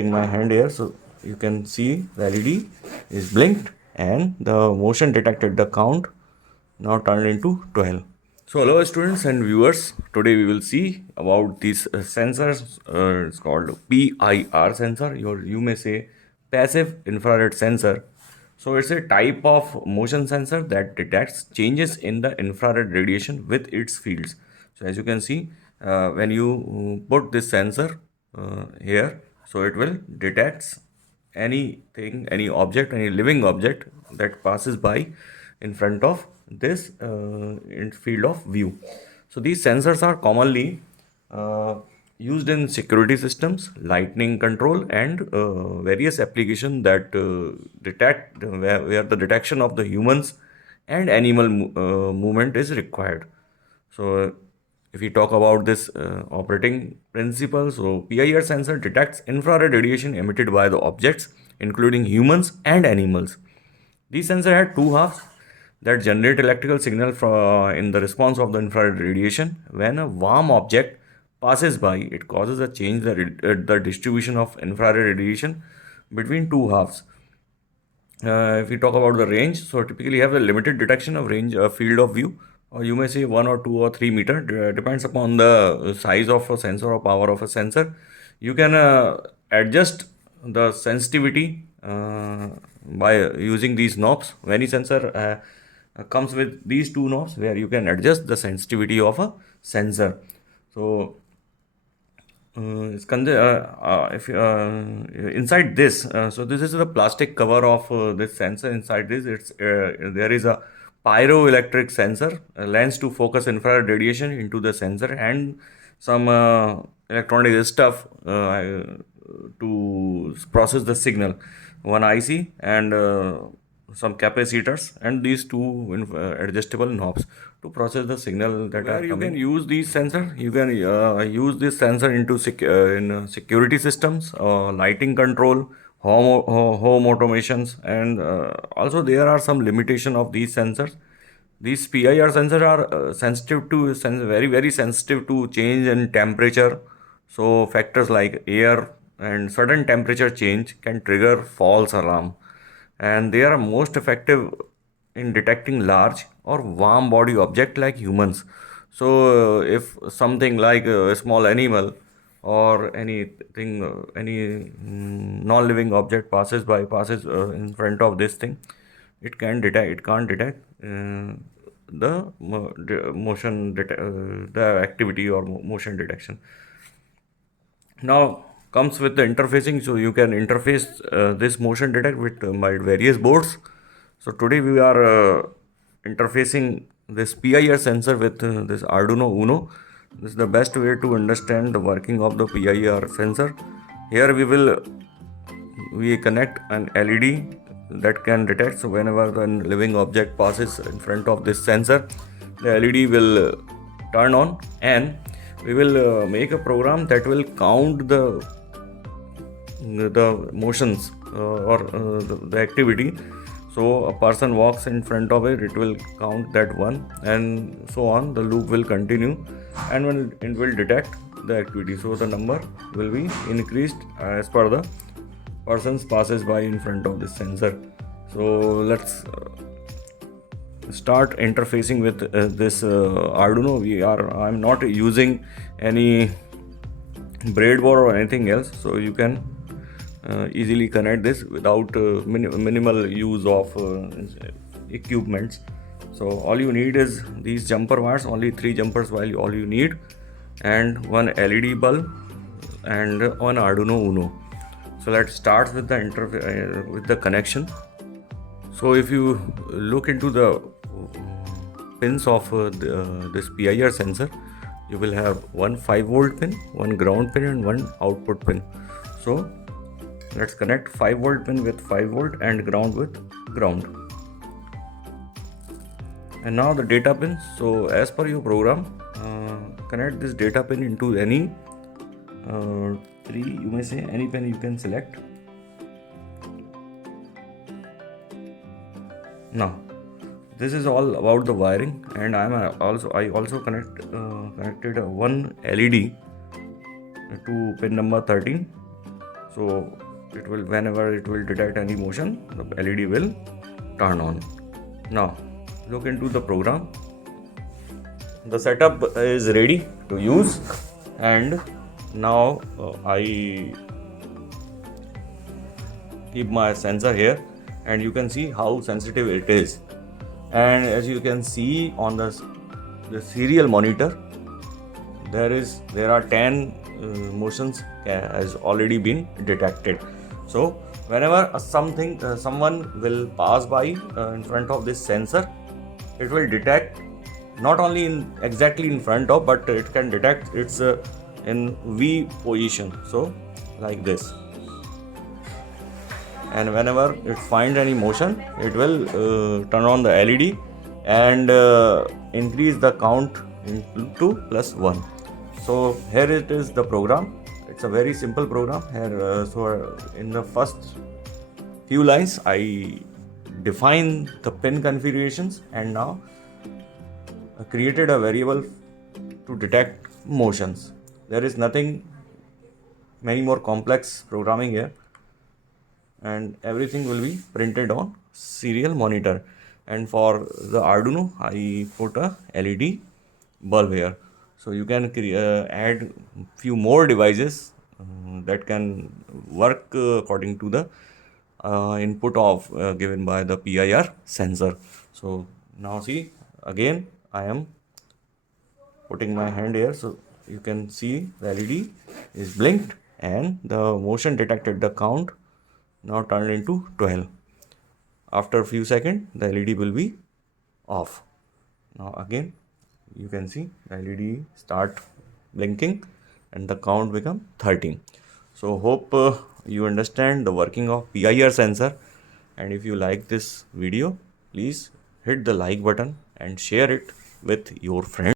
in my hand here, so you can see the LED is blinked and the motion detected the count now turned into 12. So hello students and viewers, today we will see about these sensors. It's called PIR sensor, you may say passive infrared sensor. So it's a type of motion sensor that detects changes in the infrared radiation with its fields. So as you can see, when you put this sensor here, so it will detects anything, any object, any living object that passes by in front of this in field of view. So these sensors are commonly used in security systems, lightning control, and various applications that detect where the detection of the humans and animal movement is required. So if we talk about this operating principle, so PIR sensor detects infrared radiation emitted by the objects, including humans and animals. These sensors had two halves that generate electrical signal in the response of the infrared radiation. When a warm object passes by, it causes a change in the distribution of infrared radiation between two halves. If we talk about the range, so typically you have a limited detection of range field of view, or you may say 1 or 2 or 3 meter, depends upon the size of a sensor or power of a sensor. You can adjust the sensitivity by using these knobs. Many sensor comes with these two knobs where you can adjust the sensitivity of a sensor. So if inside this, so this is the plastic cover of this sensor. Inside this, there is a pyroelectric sensor, a lens to focus infrared radiation into the sensor, and some electronic stuff to process the signal. One IC and some capacitors and these two adjustable knobs to process the signal that where are you coming. Can use these sensor. You can use this sensor into security systems, lighting control, home automations, and also there are some limitation of these sensors. These PIR sensors are very sensitive to change in temperature. So factors like air and sudden temperature change can trigger false alarm, and they are most effective in detecting large or warm body object like humans. So if something like a small animal or anything, any non-living object passes in front of this thing, it can't detect the the activity or motion detection. Now comes with the interfacing, so you can interface this motion detect with my various boards. So today we are interfacing this PIR sensor with this Arduino Uno. This is the best way to understand the working of the PIR sensor. Here we connect an LED that can detect. So whenever the living object passes in front of this sensor, the LED will turn on, and we will make a program that will count the motions the activity. So a person walks in front of it will count that one, and so on. The loop will continue, and when it will detect the activity, so the number will be increased as per the persons passes by in front of this sensor. So let's start interfacing with this Arduino. I'm not using any breadboard or anything else, so you can easily connect this without minimal use of equipments. So all you need is these jumper wires, only 3 jumpers all you need, and one LED bulb and one Arduino Uno. So let's start with the connection. So if you look into the pins of this PIR sensor, you will have one 5-volt pin, one ground pin, and one output pin. So let's connect 5-volt pin with 5-volt and ground with ground. And now the data pin. So as per your program, connect this data pin into any 3, you may say any pin you can select. Now this is all about the wiring, and I also connected one LED to pin number 13. So it will, whenever it will detect any motion, the LED will turn on. Now look into the program. The setup is ready to use, and now I keep my sensor here, and you can see how sensitive it is. And as you can see on the serial monitor, there are 10 motions has already been detected. So whenever someone will pass by in front of this sensor, it will detect not only exactly in front of, but it can detect it's in V position, so like this. And whenever it finds any motion, it will turn on the LED and increase the count into +1. So here it is, the program. It's a very simple program here. In the first few lines, I define the pin configurations, and now created a variable to detect motions. There is nothing many more complex programming here, and everything will be printed on serial monitor. And for the Arduino, I put a LED bulb here, so you can add few more devices that can work according to the input of given by the PIR sensor. So now see, again I am putting my hand here, so you can see the LED is blinked and the motion detected the count now turned into 12. After a few seconds, the LED will be off. Now again you can see the LED start blinking and the count become 13. So hope you understand the working of PIR sensor, and if you like this video, please hit the like button and share it with your friends.